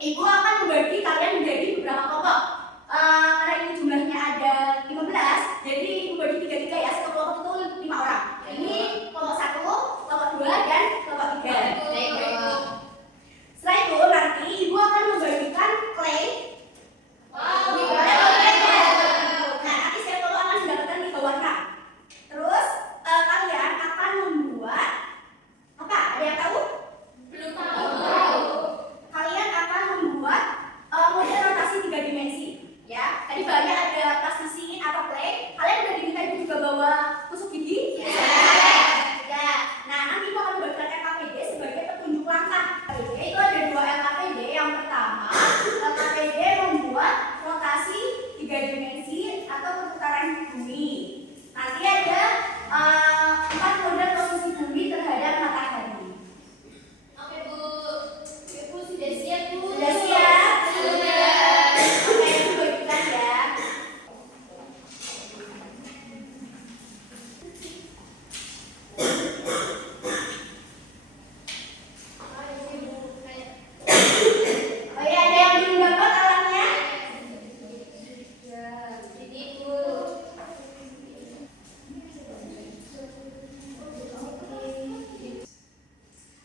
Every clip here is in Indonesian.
Ibu akan membagi kalian menjadi beberapa kelompok. Karena ini jumlahnya ada 15, jadi ibu bagi 3-3 ya. Satu kelompok itu 5 orang. Ini kelompok 1, kelompok 2, dan kelompok 3. Setelah itu nanti ibu akan membagikan clay. Nah, nanti setiap kelompok akan mendapatkan 3 warna. Terus kalian akan membuat apa? Ada yang tahu? Belum tahu. Kalian akan membuat model rotasi 3 dimensi. Ya, tadi bahannya ada plastisin atau clay. Kalian udah diminta ibu juga bawa tusuk gigi? Ya. Nah, nanti ibu akan membagikan LKPD sebagai petunjuk langkah. Itu ada 2 LKPD. Yang pertama, LKPD membuat rotasi 3 dimensi atau perputaran bumi. Nanti ada 4 model posisi bumi terhadap matahari. Oke Bu. Ibu sudah siap Bu? Sudah siap? Sudah. Oke, ibu bagikan ya. Oh ya, ada yang belum dapat alatnya? Ini Bu.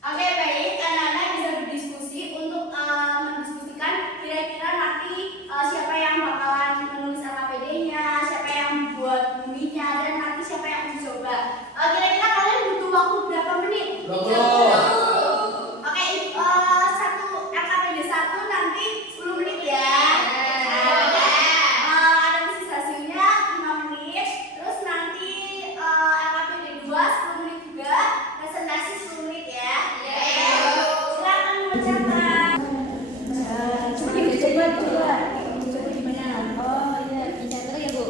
Oke, baik. Anak-anak bisa berdiskusi untuk mendiskusikan kira-kira nanti siapa yang bakalan menulis LKPD-nya, siapa yang buat buminya, dan nanti siapa yang uji coba. Kira-kira kalian butuh waktu berapa menit? 20. Oke, satu LKPD 1 nanti 10 menit ya. Ada misi hasilnya 5 menit. Terus nanti LKPD 2 10 menit juga. Presentasi 10 menit ya. Silakan mengucapkan. Coba gimana? Oh iya, bisa dulu ya Bu.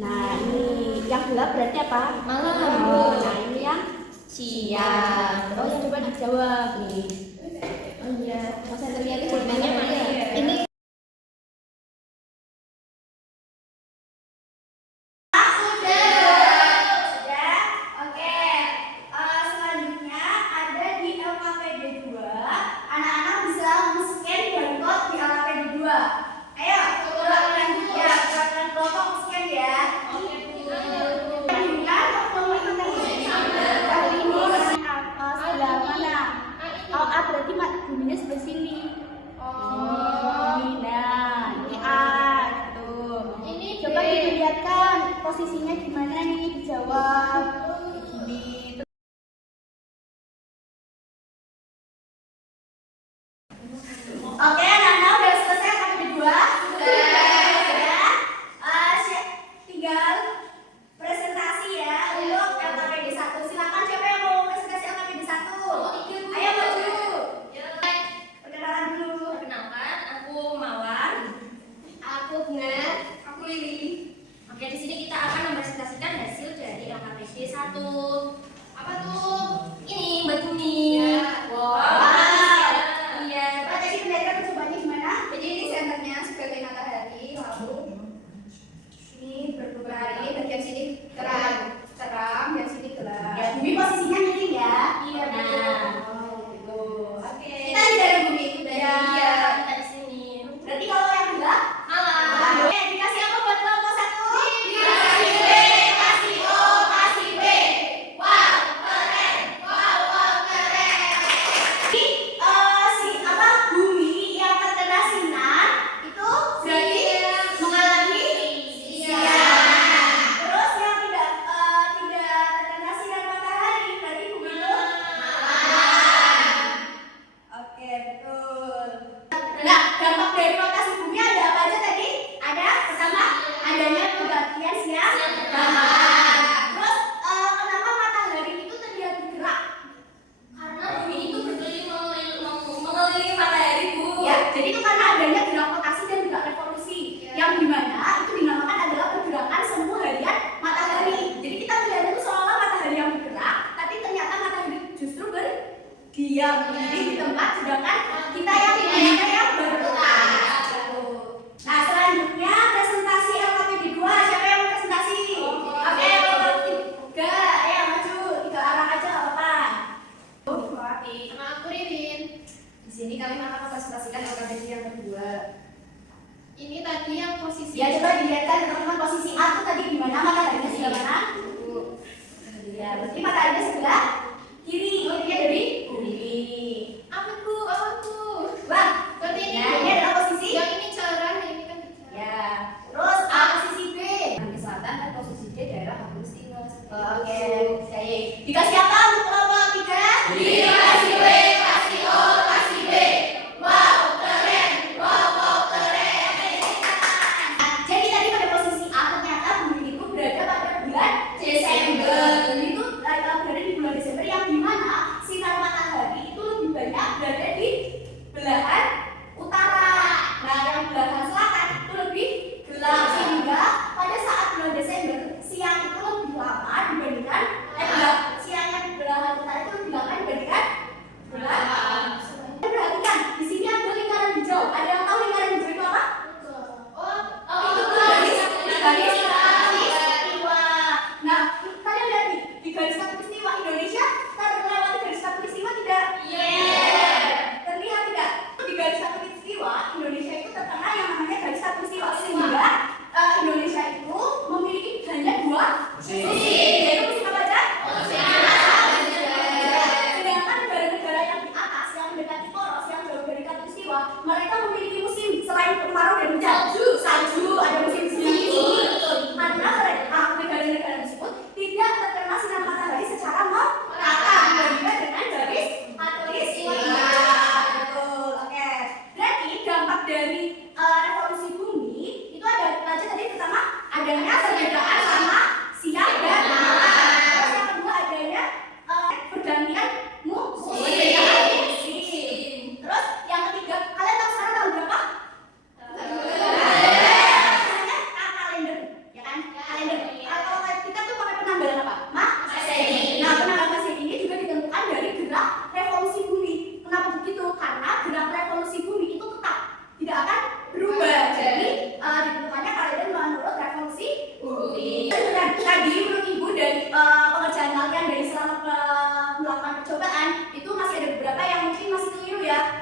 Nah, ini yang gelap berarti apa? Malam. Oh, nah ini yang Siang. Oh ya, coba dijawab nih. Oh iya, masa terlihat pulpennya mana ya? Ini sudah. Oke. Selanjutnya ada di LKPD 2. Anak-anak bisa men-scan barcode di LKPD 2. Ayo, perwakilan ya, perwakilan kelompok scan ya. Oke Bu. Kan kelompok ini sebelah mana? Oh, A berarti buminya sebelah sini. Ini, nah, ini A gitu. Ini Coba B. dilihatkan posisinya gimana nih, dijawab. Gini. Oke, anak-anak udah selesai LKPD 2? Sudah. Tinggal presentasi ya untuk LKPD 1. Silakan siapa yang mau presentasi LKPD 1? Ayo maju. Perkenalan dulu. Perkenalkan, aku Mawar. Aku Bunga. Aku Lili. Oke, di sini kita akan mempresentasikan hasil dari LKPD 1. Apa tuh? Ini Mbak Tumi. Iya. Coba tadi pendapat percobanya gimana? Jadi ini senternya sebagai matahari, lalu ini berputari, bagian sini terang, dan sini gelap. Ya, bumi posisinya miring ya. Iya, Nah, betul. oh, gitu. Oke. Kita di dalam bumi itu dari Iya, kita di sini. Berarti kalau yang gelap, Malam. dikasih apa buat kelompok 1? Dikasih B, kasih O, kasih B. Wow, keren. Wow, keren. Jadi, bumi yang terkena sinar itu berarti mengalami siang. Terus yang tidak terkena sinar matahari berarti bumi itu malam. Oke, betul. Nah, dampak dari rotasi bumi ada apa aja tadi? Ada pertama adanya pergantian siang malam. Terus kenapa matahari itu terlihat bergerak? Karena bumi itu berkeliling mengelilingi matahari Bu. Ya, jadi itu karena adanya gerak rotasi dan gerak revolusi, yang dimana itu dinamakan adalah pergerakan semu harian matahari. Jadi kita melihat itu seolah matahari yang bergerak, tapi ternyata matahari justru berdiam diri di tempat, sedangkan kita yang berputar. Nah, selanjutnya presentasi LKPD 2. Siapa yang mau presentasi? Oke, kelompok 3. Ayo maju, 3 arah aja nggak apa-apa. Sama aku Ririn.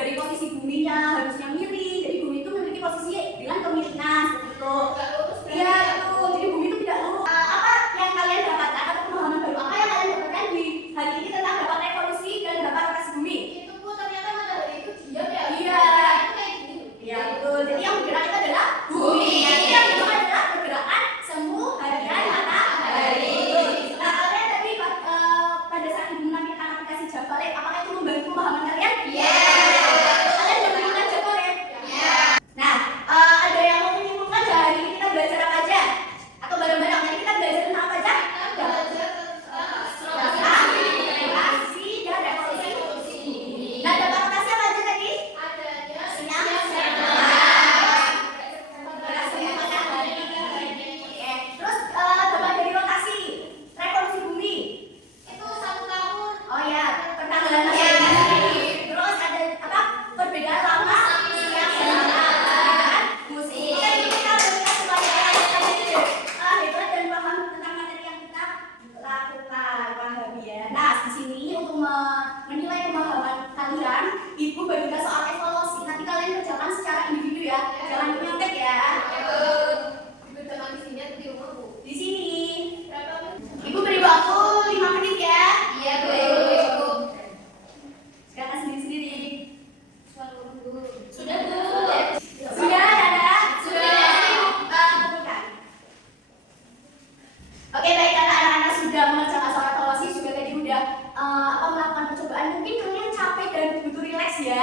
dari posisi buminya harusnya miring. Jadi bumi itu memiliki posisi dengan kemiringan seperti itu. Iya tuh. Jadi bumi itu tidak lurus. Apa yang kalian dapatkan atau pemahaman baru apa yang kalian dapatkan di hari ini tentang dampak revolusi dan dampak rotasi bumi? Itu Bu, ternyata matahari itu diam ya. Iya. Itu kayak gini. Iya betul. Jadi yang bergerak itu adalah bumi. Jadi yang bergerak adalah pergerakan semu harian matahari. Nah kalian tadi pada saat ibu menampilkan aplikasi Java Lab, apakah itu membantu pemahaman kalian? Iya. Kalian udah menggunakan Java Lab? Iya. Nah ada yang mau menyimpulkan hari ini kita belajar apa aja? Atau bareng-bareng tadi kita belajar tentang apa aja? Kita belajar tentang Revolusi dan revolusi. Nah dampak rotasi apa aja tadi? adanya Sinyal. Terus dampak dari rotasi revolusi bumi. itu 1 tahun. Oh ya, pertanggalan matahari. Terus ada apa? Perbedaan lama siang dan musim. Oke, ini kita berikan semuanya hebat dan paham tentang materi yang kita lakukan, paham ya. Nah, di sini untuk menilai pemahaman kalian, ibu bagikan soal evaluasi. Nanti kalian kerjakan secara individu ya, jangan nyontek ya. Dikerjakan di sini atau di rumah Bu? Di sini, Berapa menit? ibu beri waktu 5 menit ya. Iya Bu. Silakan sendiri-sendiri. Sudah Bu. Sudah ada? Sudah. Bukan. Oke baik, karena anak-anak sudah mengerjakan soal evaluasi, juga tadi udah melakukan percobaan, mungkin kalian capek dan butuh rileks ya.